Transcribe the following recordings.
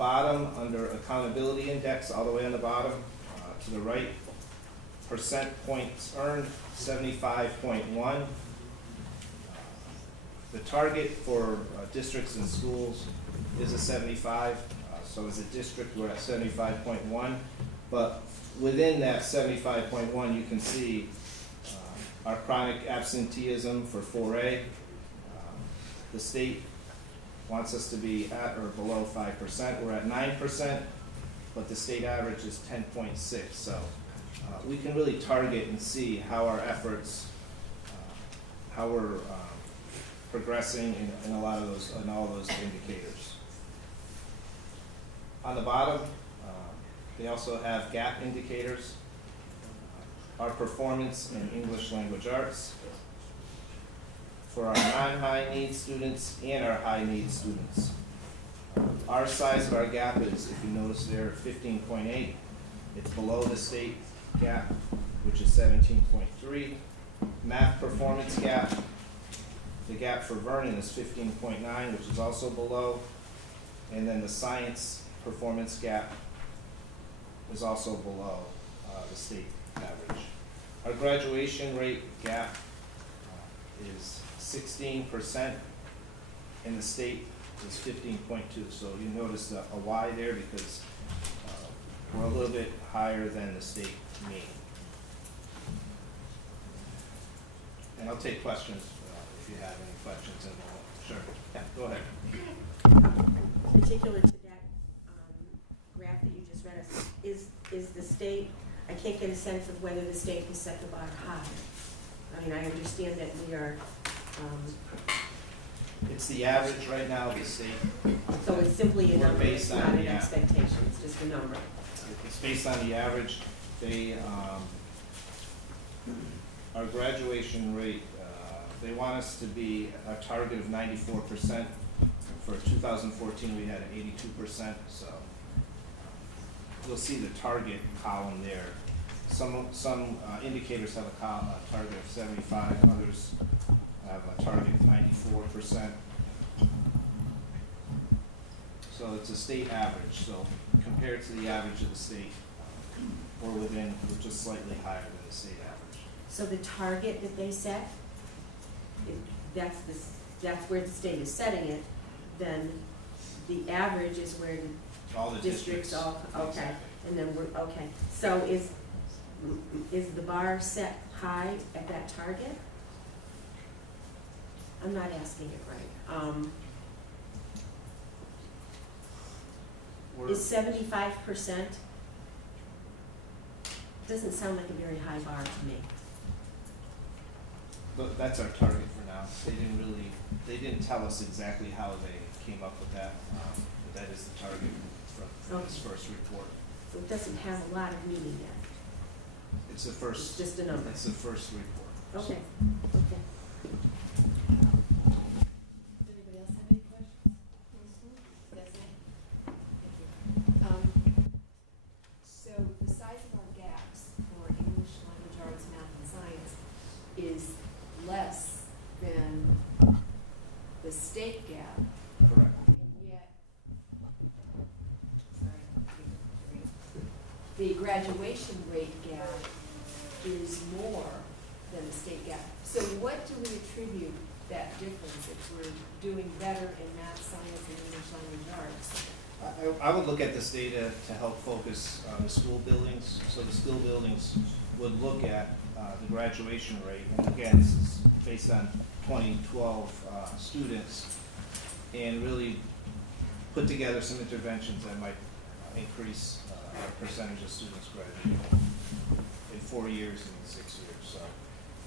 bottom, under accountability index, all the way on the bottom, to the right, percent points earned, 75.1. The target for districts and schools is a 75. So as a district, we're at 75.1. But within that 75.1, you can see our chronic absenteeism for 4A. The state wants us to be at or below 5%. We're at 9%, but the state average is 10.6. So we can really target and see how our efforts, how we're progressing in a lot of those, in all those indicators. On the bottom, they also have gap indicators. Our performance in English language arts for our non-high need students and our high need students. Our size of our gap is, if you notice there, 15.8. It's below the state gap, which is 17.3. Math performance gap, the gap for Vernon is 15.9, which is also below. And then the science performance gap is also below the state average. Our graduation rate gap is 16%, and the state is 15.2. So you notice a Y there because we're a little bit higher than the state mean. And I'll take questions if you have any questions. And sure, yeah, go ahead. Particular to that graph that you just read us, is the state, I can't get a sense of whether the state has set the bar high. I mean, I understand that we are. It's the average right now of the state. So it's simply a number, it's based not on an the expectation, it's just a number. It's based on the average. They, our graduation rate, they want us to be a target of 94%. For 2014, we had 82%, so you'll see the target column there. Some indicators have a target of 75, others have a target of 94%. So it's a state average, so compared to the average of the state, we're just slightly higher than the state average. So the target that they set, that's where the state is setting it, then the average is where the all the districts all, okay, exactly. And then we're, okay. So is the bar set high at that target? I'm not asking it right. Is 75%, doesn't sound like a very high bar to me. But that's our target for now. They didn't tell us exactly how they came up with that, but that is the target from this first report. So it doesn't have a lot of meaning yet. It's the first. It's just a number. It's the first report. Okay. Okay. Does anybody else have any questions? That's it. Thank you. So the size of our gaps for English language arts, math, and science is less than the state gap. Correct. And yet, sorry, the graduation rate gap is more than the state gap. So what do we attribute that difference if we're doing better in math, science, and English language arts? I would look at this data to help focus the school buildings. So the school buildings would look at the graduation rate, and again, this is based on 2012 students, and really put together some interventions that might increase our percentage of students graduating in 4 years and 6 years. So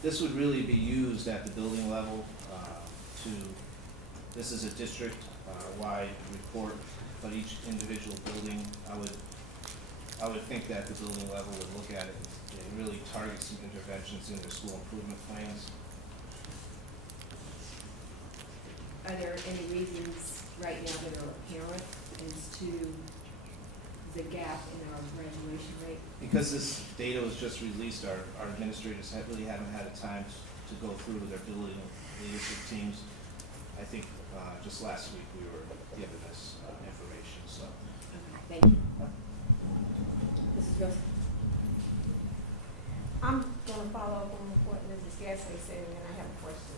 this would really be used at the building level this is a district-wide report, but each individual building, I would think that the building level would look at it and really target some interventions in their school improvement plans. Are there any reasons right now that are apparent as to the gap in our graduation rate? Because this data was just released, our administrators really haven't had a time to go through their building leadership teams. I think just last week we were given this information. So Yes. I'm gonna follow up on what Mrs. Gasly said, and then I have a question.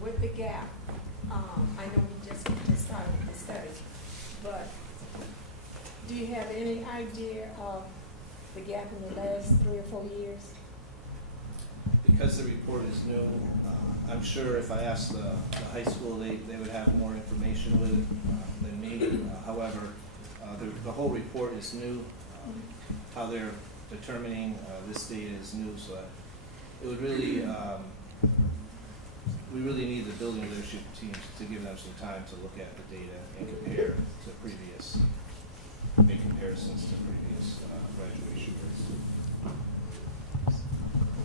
With the gap, I know we just started the study, but do you have any idea of the gap in the last 3 or 4 years? Because the report is new, I'm sure if I asked the high school, they would have more information with it than me. However, the whole report is new. How they're determining this data is new, so it would really, we really need the building leadership team to give them some time to look at the data and compare to previous, make comparisons to previous graduation rates.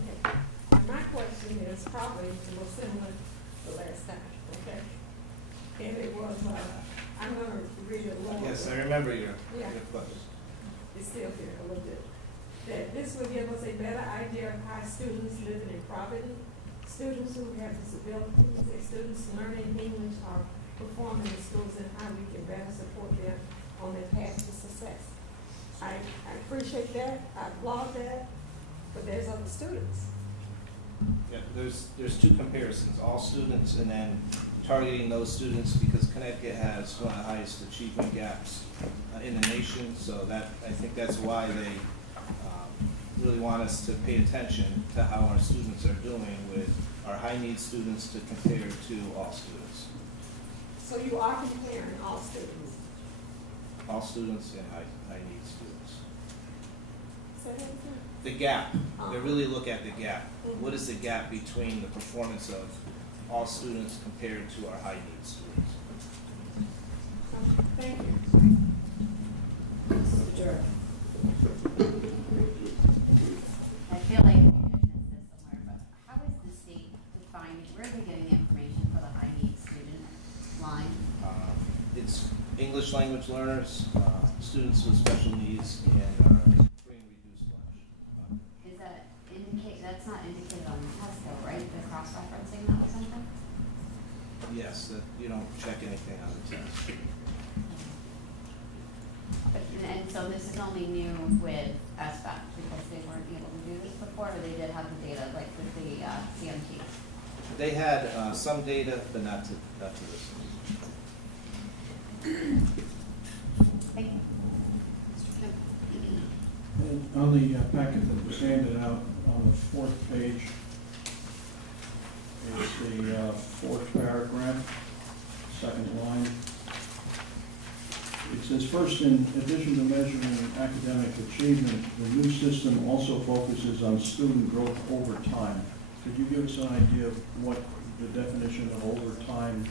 Okay. And my question is probably more similar to last time, okay? And it was, I'm gonna read it along. Yes, I remember your Yeah. question. It's still here a little bit. That this will give us a better idea of how students living in poverty, students who have disabilities, and students learning English are performing in schools, and how we can better support them on their path to success. I appreciate that, I applaud that, but there's other students. Yeah, there's two comparisons, all students and then targeting those students, because Connecticut has one of the highest achievement gaps in the nation, so that, I think that's why they really want us to pay attention to how our students are doing with our high need students to compare to all students. So you are comparing all students. All students and high need students. Say that again? The gap, they really look at the gap. What is the gap between the performance of all students compared to our high need students? Thank you. Mr. Durham. I feel like maybe I missed this somewhere, but how is the state defining, where are they getting the information for the high need student line? It's English language learners, students with special needs, and free and reduced lunch. Is that that's not indicated on the test though, right? The cross-referencing that or something? Yes, that you don't check anything on the test. But, and so this is only new with SBAC because they weren't able to do this before, or they did have the data like with the CMT? They had some data, but not to this. Thank you. And on the packet that was handed out on the 4th page is the 4th paragraph, 2nd line. It says, first, in addition to measuring academic achievement, the new system also focuses on student growth over time. Could you give us an idea of what the definition of over time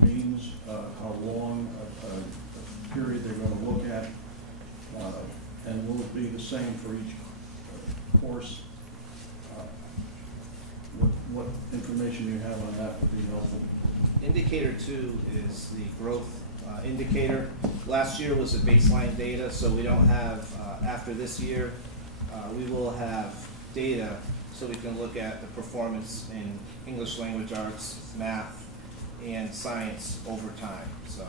means, how long a period they're going to look at, and will it be the same for each course? What information you have on that would be helpful. Indicator 2 is the growth indicator. Last year was the baseline data, so we don't have, after this year, we will have data so we can look at the performance in English language arts, math, and science over time. So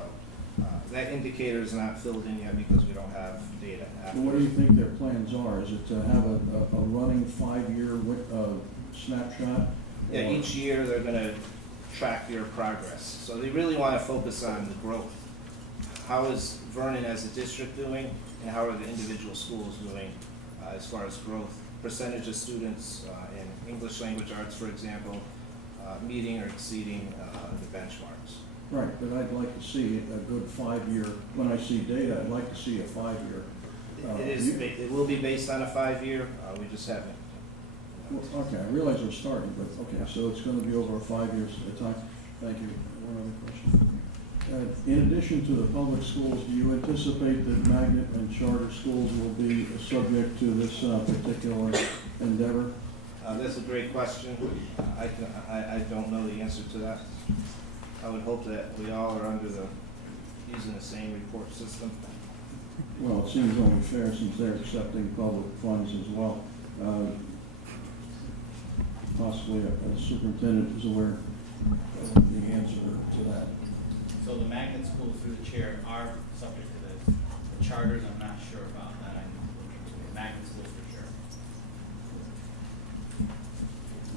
that indicator is not filled in yet because we don't have data. So what do you think their plans are? Is it to have a running 5-year snapshot? Yeah, Or- each year they're going to track your progress. So they really want to focus on the growth. How is Vernon as a district doing, and how are the individual schools doing as far as growth? Percentage of students in English language arts, for example, meeting or exceeding the benchmarks. Right, but I'd like to see a good 5-year, when I see data, I'd like to see a 5-year. It will be based on a 5-year, we just haven't. Well, okay, I realize we're starting, but, okay, so it's gonna be over 5 years at a time. Thank you. One other question. In addition to the public schools, do you anticipate that magnet and charter schools will be subject to this particular endeavor? That's a great question. I don't know the answer to that. I would hope that we all are using the same report system. Well, it seems only fair since they're accepting public funds as well. Possibly a superintendent is aware of the answer to that. So the magnet schools through the chair are subject to this. The charters, I'm not sure about that. I need to look into it. magnet schools for sure.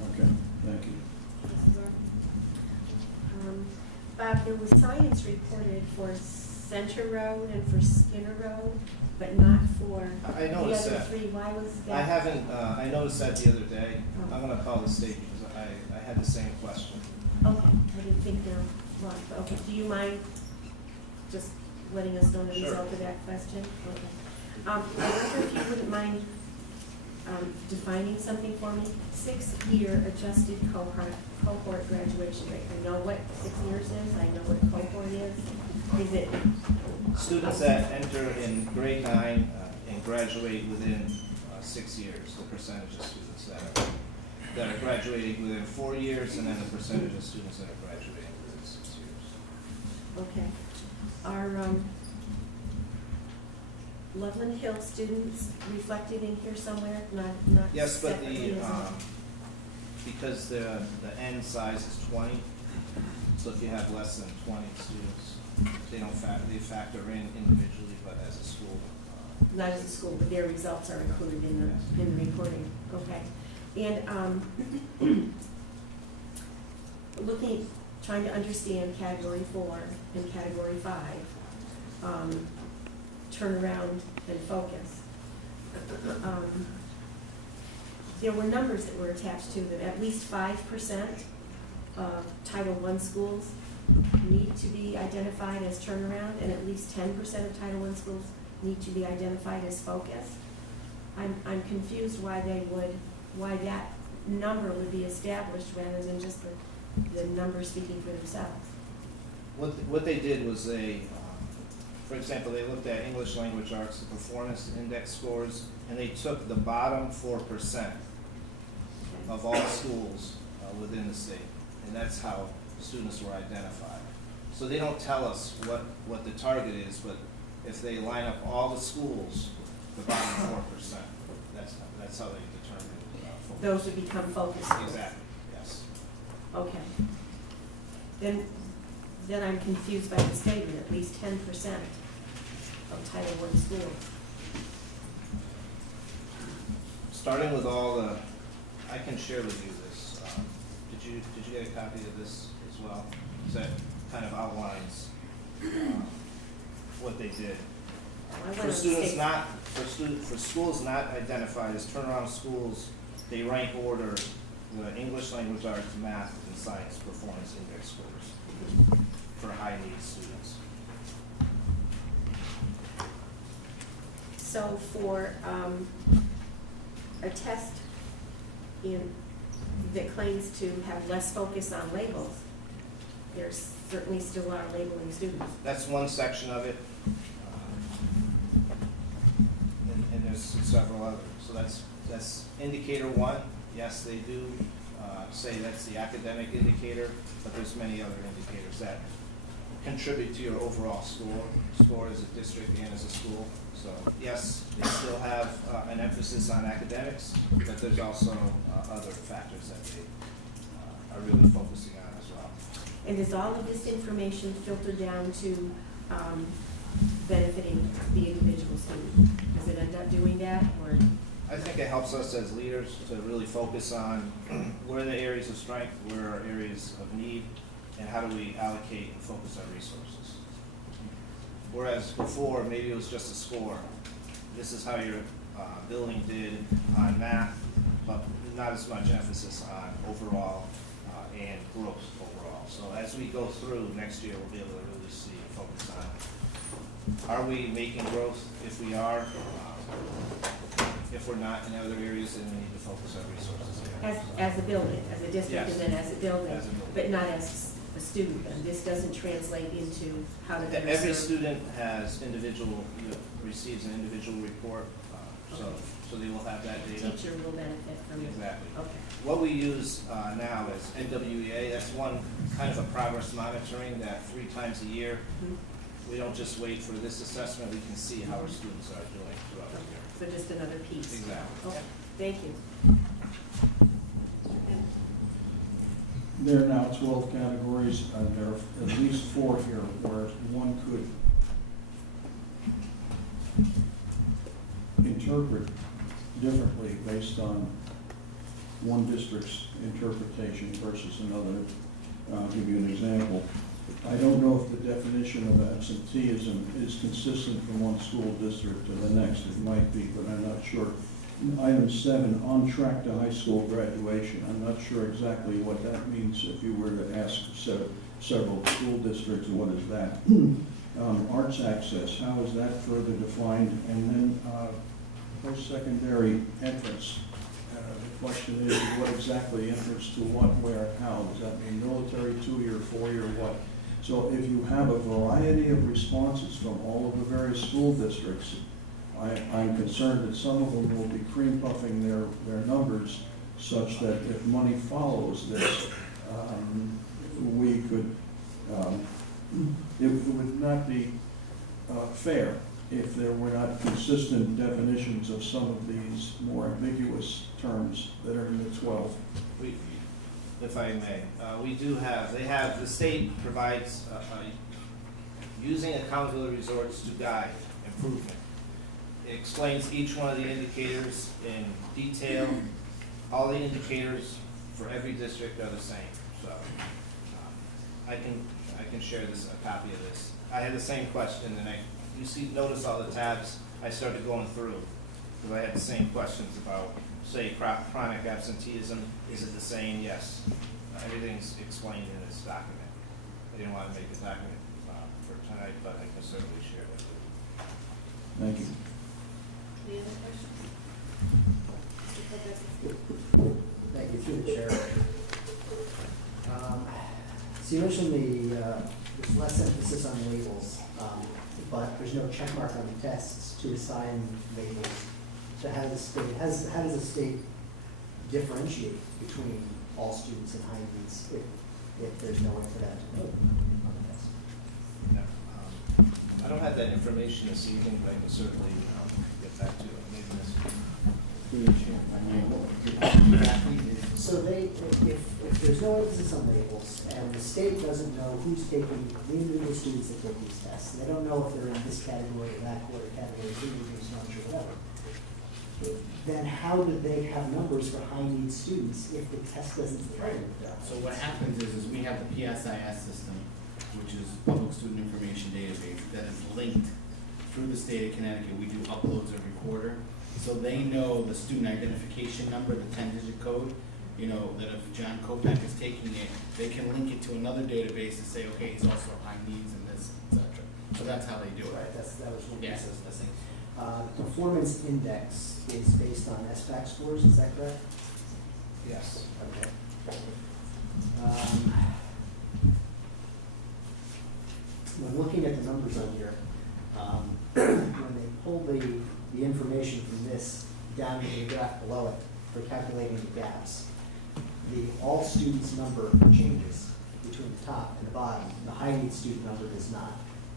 Okay, thank you. Bob, there was science reported for Center Road and for Skinner Road, but not for I the noticed other that. three. Why was that? I haven't, I noticed that the other day. Oh. I'm gonna call the state because I had the same question. Okay, I didn't think there was, but okay, do you mind just letting us know the Sure. result of that question? Okay. I wonder if you wouldn't mind defining something for me? 6-year adjusted cohort graduation rate. I know what 6 years is, I know what a cohort is. Is it, Students that enter in grade 9 and graduate within 6 years, the percentage of students that are graduating within 4 years, and then the percentage of students that are graduating within 6 years. okay. Are Loveland Hill students reflected in here somewhere? Not Yes, but separately as a- because the end size is 20, so if you have less than 20 students, they factor in individually, but as a school. Not as a school, but their results are included in the reporting, okay. And, trying to understand category 4 and category 5, turnaround and focus. There were numbers that were attached to them. At least 5% of Title I schools need to be identified as turnaround, and at least 10% of Title I schools need to be identified as focus. I'm confused why that number would be established rather than just the numbers speaking for themselves. What they did was for example, they looked at English language arts, the performance index scores, and they took the bottom 4% of all schools within the state, and that's how students were identified. So they don't tell us what the target is, but if they line up all the schools, the bottom 4%, that's how they determine focus. Those would become focus schools. Exactly, yes. Okay. Then I'm confused by the statement, at least 10% of Title I schools. Starting with I can share with you this. Did you get a copy of this as well? That kind of outlines what they did. For schools not identified as turnaround schools, they rank order the English language arts, math, and science performance index scores for high need students. So for a test that claims to have less focus on labels, there's certainly still are labeling students. That's one section of it, and there's several others. So that's indicator 1. Yes, they do say that's the academic indicator, but there's many other indicators that contribute to your overall score as a district and as a school. So yes, they still have an emphasis on academics, but there's also other factors that they are really focusing on as well. And does all of this information filter down to benefiting the individual student? Does it end up doing that, or? I think it helps us as leaders to really focus on where are the areas of strength, where are areas of need, and how do we allocate and focus our resources. Whereas before, maybe it was just a score. This is how your building did on math, but not as much emphasis on overall and growth overall. So as we go through next year, we'll be able to really see and focus on, are we making growth? If we are, if we're not in other areas, then we need to focus our resources there. As a building, as a district, Yes. and then as a building, As a building. but not as a student. And this doesn't translate into how to better Every serve. student has individual, receives an individual report, so they will have that data. Teacher will benefit from it. Exactly. Okay. What we use now is NWEA. That's one kind of a progress monitoring that 3 times a year. Mhm. We don't just wait for this assessment, we can see how our students are doing throughout the year. So just another piece. Exactly. Okay, thank you. There are now 12 categories, and there are at least 4 here where one could interpret differently based on one district's interpretation versus another. I'll give you an example. I don't know if the definition of absenteeism is consistent from one school district to the next. It might be, but I'm not sure. Item 7, on track to high school graduation. I'm not sure exactly what that means if you were to ask several school districts, what is that? Arts access, how is that further defined? And then post-secondary entrance. The question is, what exactly entrance to what, where, how? Does that mean military, 2-year, 4-year, what? So if you have a variety of responses from all of the various school districts, I'm concerned that some of them will be cream puffing their numbers such that if money follows this, we could, it would not be fair if there were not consistent definitions of some of these more ambiguous terms that are in the 12. If I may, the state provides, using accountability resorts to guide improvement. It explains each one of the indicators in detail. All the indicators for every district are the same. So I can share a copy of this. I had the same question, and notice all the tabs I started going through, because I had the same questions about, say, chronic absenteeism. Is it the same? Yes. Everything's explained in this document. I didn't want to make the document for tonight, but I can certainly share it with you. Thank you. Any other questions? Thank you, through the chair. So you mentioned there's less emphasis on labels, but there's no check mark on the tests to assign labels. So how does the state differentiate between all students and high needs if there's no way for that to be on the test? No, I don't have that information this evening, but I can certainly get back to it. Maybe So if there's no emphasis on labels and the state doesn't know who's taking the individual students that take these tests, they don't know if they're in this category or that category, or whatever, then how do they have numbers for high needs students if the test doesn't determine that? So what happens is we have the PSIS system, which is Public Student Information Database, that is linked through the state of Connecticut. We do uploads every quarter. So they know the student identification number, the 10-digit code, that if John Kopak is taking it, they can link it to another database and say, okay, he's also high needs in this, etc. So that's how they do it. Right, that was what Yeah. this is missing. Performance index is based on SBAC scores, is that correct? Yes. Okay. When looking at the numbers on here, when they pull the information from this down into the graph below it for calculating the gaps, the all students number changes between the top and the bottom. The high needs student number does not.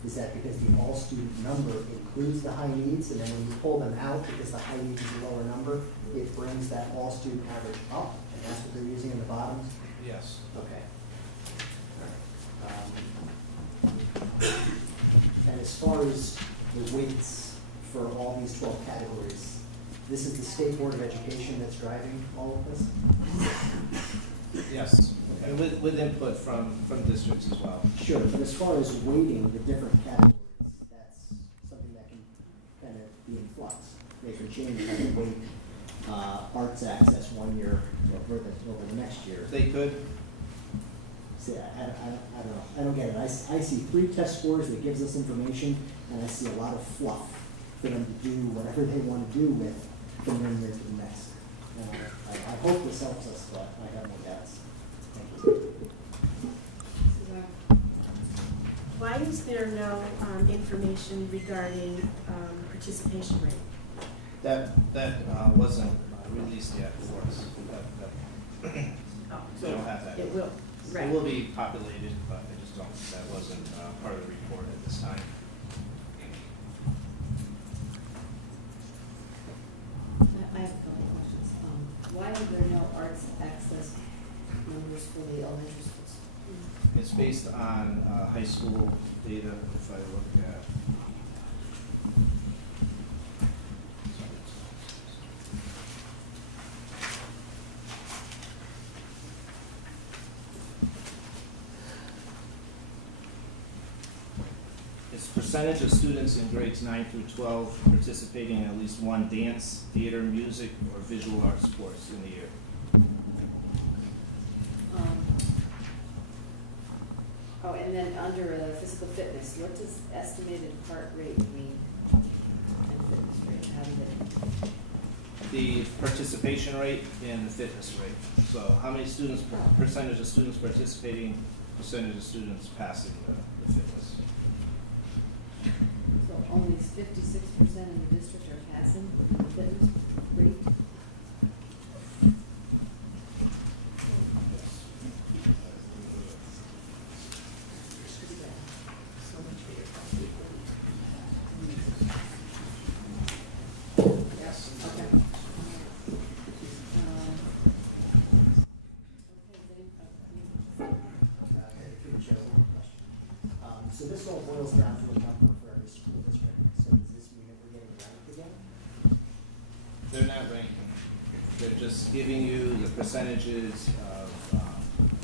Is that because the all student number includes the high needs, and then when you pull them out because the high needs is a lower number, it brings that all student average up, and that's what they're using in the bottoms? Yes. Okay. And as far as the weights for all these 12 categories, this is the State Board of Education that's driving all of this? Yes. Okay. And with input from districts as well. Sure, but as far as weighting the different categories, that's something that can kind of be in flux. They can change how they weight arts access 1 year over the next year. They could. See, I don't know. I don't get it. I see 3 test scores that gives us information, and I see a lot of fluff for them to do whatever they want to do with from one year to the next. I hope this helps us, but I have no doubts. Thank you. Why is there no information regarding participation rate? That wasn't released yet for us. Oh, We don't have that. it will, right. It will be populated, but I just don't, that wasn't part of the report at this time. I have a couple of questions. Why are there no arts access numbers for the elementary schools? It's based on high school data, if I look at. percentage of students in grades 9 through 12 participating in at least one dance, theater, music, or visual arts course in the year. Oh, and then under physical fitness, what does estimated heart rate mean? And fitness rate, how do they? The participation rate and the fitness rate. So how many students, percentage of students participating, percentage of students passing the fitness. So only 56% in the district are passing the fitness rate? So much for your Yes. Okay. So this all boils down to a number for every school district. So does this mean that we're getting ranked again? They're not ranking. They're just giving you the percentages of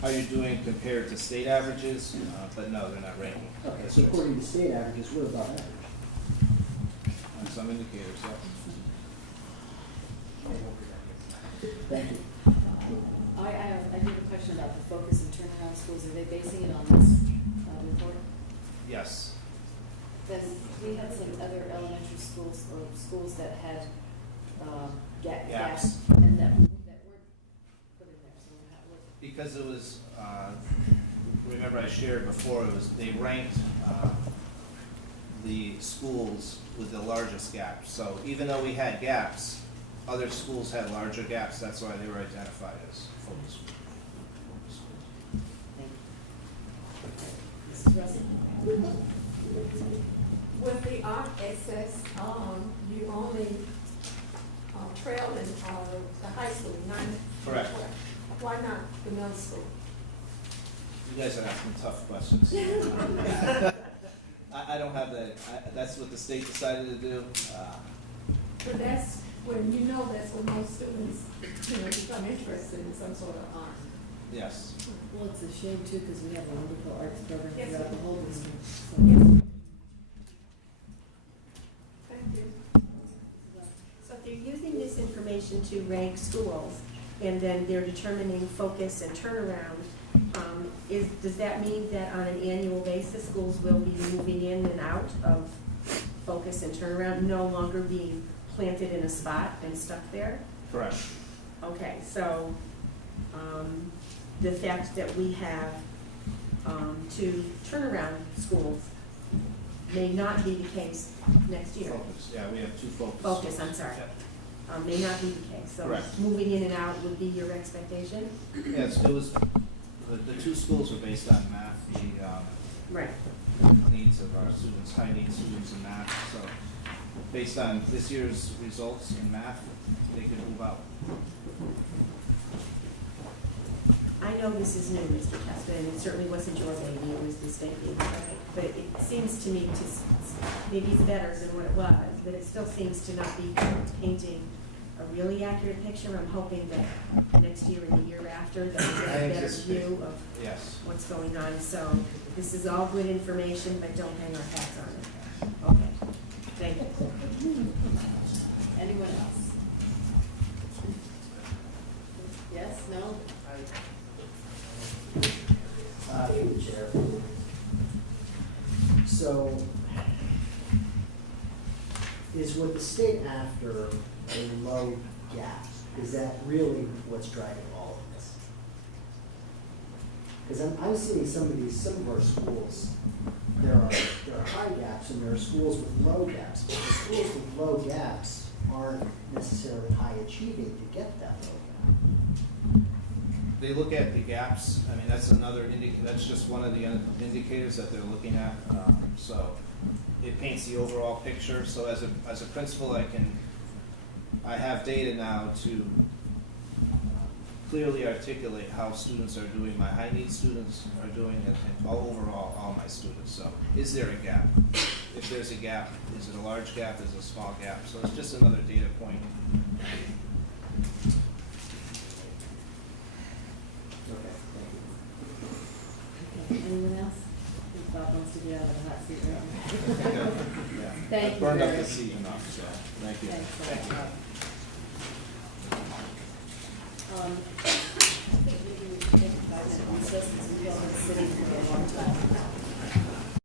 how you're doing compared to state averages, but no, they're not ranking. Okay, so according to state averages, we're above average. On some indicators, yeah. Thank you. I do have a question about the focus and turnaround schools. Are they basing it on this report? Yes. Then we had some other elementary schools or schools that had gaps Gaps. and that weren't put in there. So how was it? Because it was, remember I shared before, it was, they ranked the schools with the largest gaps. So even though we had gaps, other schools had larger gaps. That's why they were identified as focus schools. Mrs. Russell? With the art access, you only trail in the high school, 9. Correct. Why not the middle school? You guys are asking tough questions. I don't have that. That's what the state decided to do. But that's when you know that's when most students, become interested in some sort of art. Yes. Well, it's a shame too because we have a wonderful arts program Yes, throughout sir. the whole district. So. Yes. Thank you. So if they're using this information to rank schools, and then they're determining focus and turnaround, does that mean that on an annual basis, schools will be moving in and out of focus and turnaround, no longer being planted in a spot and stuck there? Correct. Okay, so, the fact that we have, two turnaround schools may not be the case next year. Focus. Yeah, we have two focus. Focus, I'm sorry. Yep. May not be the case, so Correct. moving in and out would be your expectation? Yes, it was, the two schools were based on math, Right. the needs of our students, high need students in math. So based on this year's results in math, they could move out. I know this is new, Mr. Testa, and it certainly wasn't your baby, it was the state baby, but it seems to me to, maybe it's better than what it was, but it still seems to not be painting a really accurate picture. I'm hoping that next year and the year after, that we get a better view of Yes. what's going on. So this is all good information, but don't hang our hats on it. Okay, thank you. Anyone else? Yes? No? Through the chair. So, is what the state after a low gap? Is that really what's driving all of this? Because I'm seeing some of our schools, there are high gaps and there are schools with low gaps, but the schools with low gaps aren't necessarily high achieving to get that low gap. They look at the gaps. I mean, that's another that's just one of the indicators that they're looking at. So it paints the overall picture. So as a principal, I have data now to clearly articulate how students are doing. My high need students are doing it, and overall, all my students. So is there a gap? If there's a gap, is it a large gap? Is it a small gap? So it's just another data point. Okay, thank you. Okay. Anyone else? Think Bob wants to busted you out of the hot seat, right? Yeah. Thank I you, burned up Barry. the seat enough, so, thank you. Thanks a lot. I think maybe we can take a 5-minute recess, since we've all been sitting for a long time.